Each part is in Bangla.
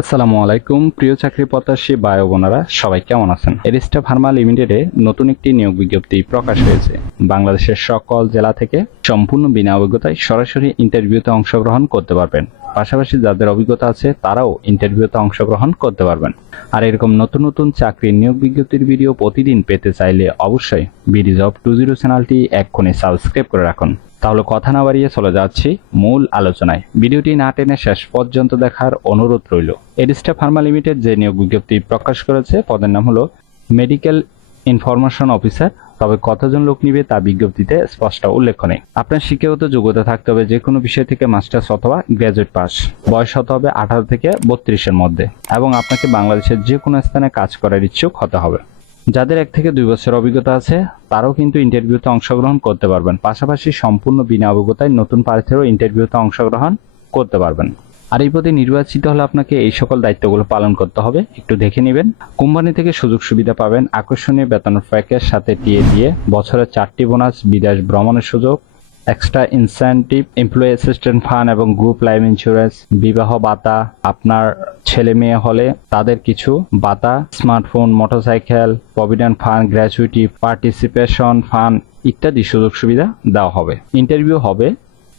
আসসালামু আলাইকুম প্রিয় চাকরি প্রত্যাশী ভাই ও বোনেরা, সবাই কেমন আছেন? এরিস্টা ফার্মা লিমিটেডে নতুন একটি নিয়োগ বিজ্ঞপ্তি প্রকাশ হয়েছে। বাংলাদেশের সকল জেলা থেকে সম্পূর্ণ বিনা অভিজ্ঞতায় সরাসরি ইন্টারভিউতে অংশগ্রহণ করতে পারবেন। পাশাপাশি যাদের অভিজ্ঞতা আছে তারাও ইন্টারভিউতে অংশগ্রহণ করতে পারবেন। আর এরকম নতুন নতুন চাকরির নিয়োগ বিজ্ঞপ্তির ভিডিও প্রতিদিন পেতে চাইলে অবশ্যই বিডি জব 20 চ্যানেলটি এক্ষুনি সাবস্ক্রাইব করে রাখুন। তাহলে কথা না বাড়িয়ে চলে যাচ্ছি মূল আলোচনায়। ভিডিওটি না টেনে শেষ পর্যন্ত দেখার অনুরোধ রইল। এরিস্টা ফার্মা লিমিটেড যে নিয়োগ বিজ্ঞপ্তি প্রকাশ করেছে, পদের নাম হলো মেডিকেল ইনফরমেশন অফিসার। তবে কতজন লোক নিবে তা বিজ্ঞপ্তিতে স্পষ্ট উল্লেখ নেই। আপনার শিক্ষাগত যোগ্যতা থাকতে হবে যে কোনো বিষয় থেকে মাস্টার্স অথবা গ্র্যাজুয়েট পাস। বয়স হতে হবে 18 থেকে 32-এর মধ্যে এবং আপনাকে বাংলাদেশের যে কোনো স্থানে কাজ করার ইচ্ছুক হতে হবে। যাদের 1 থেকে 2 বছর অভিজ্ঞতা আছে তারাও কিন্তু ইন্টারভিউতে অংশগ্রহণ করতে পারবেন। পাশাপাশি সম্পূর্ণ বিনা অভিজ্ঞতায় নতুন প্রার্থীরাও ইন্টারভিউতে অংশগ্রহণ করতে পারবেন। আর এই পদে নির্বাচিত হলে আপনাকে এই সকল দায়িত্বগুলো পালন করতে হবে। একটু দেখে নেবেন। কোম্পানি থেকে সুযোগ সুবিধা পাবেন, আকর্ষণীয় বেতন প্যাকেজ, সাথে টিএ দিয়ে বছরে 4টি বোনাস, বিদেশ ভ্রমণের সুযোগ, extra incentive, employee assistant fund এবং গ্রুপ লাইফ ইন্স্যুরেন্স, বিবাহ ভাতা, আপনার ছেলে মেয়ে হলে তাদের কিছু ভাতা, smartphone, motorcycle, provident fund, gratuity, participation fund ইত্যাদি সুযোগ সুবিধা দেওয়া হবে। ইন্টারভিউ হবে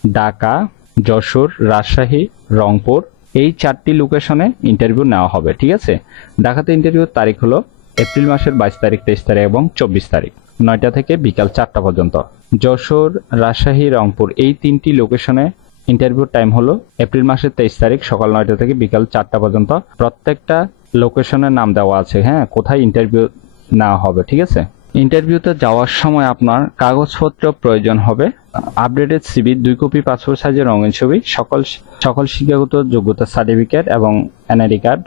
ঢাকা, যশোর, রাজশাহী, রংপুর, এই 4টি লোকেশনে ইন্টারভিউ নেওয়া হবে। ঠিক আছে। ঢাকাতে ইন্টারভিউর তারিখ হলো এপ্রিল মাসের 22 তারিখ, 23 তারিখ এবং 24 তারিখ, 9টা থেকে বিকাল 4টা পর্যন্ত। যশোর, রাজশাহী, রংপুর এই 3টি লোকেশনে ইন্টারভিউর টাইম হলো এপ্রিল মাসের 23 তারিখ সকাল 9টা থেকে বিকাল 4টা পর্যন্ত। প্রত্যেকটা লোকেশনের নাম দেওয়া আছে, হ্যাঁ, কোথায় ইন্টারভিউ নেওয়া হবে। ঠিক আছে। ইন্টারভিউতে যাওয়ার সময় আপনার কাগজপত্র প্রয়োজন হবে। আপডেটেড সিভি, 2 কপি পাসপোর্ট সাইজের রঙিন ছবি, সকল শিক্ষাগত যোগ্যতা সার্টিফিকেট এবং এনআইডি কার্ড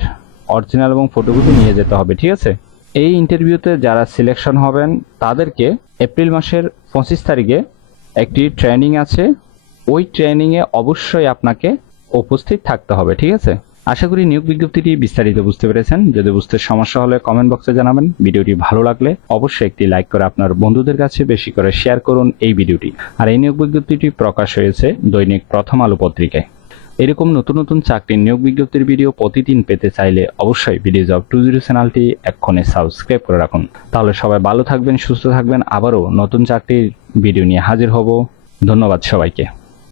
অরিজিনাল এবং ফটোকপি নিয়ে যেতে হবে। ঠিক আছে। এই ইন্টারভিউতে যারা সিলেকশন হবেন তাদেরকে এপ্রিল মাসের 25 তারিখে একটি ট্রেনিং আছে। ওই ট্রেনিংয়ে অবশ্যই আপনাকে উপস্থিত থাকতে হবে। ঠিক আছে। আশা করি নিয়োগ বিজ্ঞপ্তিটি বিস্তারিত বুঝতে পেরেছেন। যদি বুঝতে সমস্যা হলে কমেন্ট বক্সে জানাবেন। ভিডিওটি ভালো লাগলে অবশ্যই একটি লাইক করে আপনার বন্ধুদের কাছে বেশি করে শেয়ার করুন এই ভিডিওটি। আর এই নিয়োগ বিজ্ঞপ্তিটি প্রকাশ হয়েছে দৈনিক প্রথম আলো পত্রিকায়। এরকম নতুন নতুন চাকরির নিয়োগ বিজ্ঞপ্তির ভিডিও প্রতিদিন পেতে চাইলে অবশ্যই বিডি জব 20 চ্যানেলটি এক্ষুনি সাবস্ক্রাইব করে রাখুন। তাহলে সবাই ভালো থাকবেন, সুস্থ থাকবেন। আবারও নতুন চাকরির ভিডিও নিয়ে হাজির হব। ধন্যবাদ সবাইকে।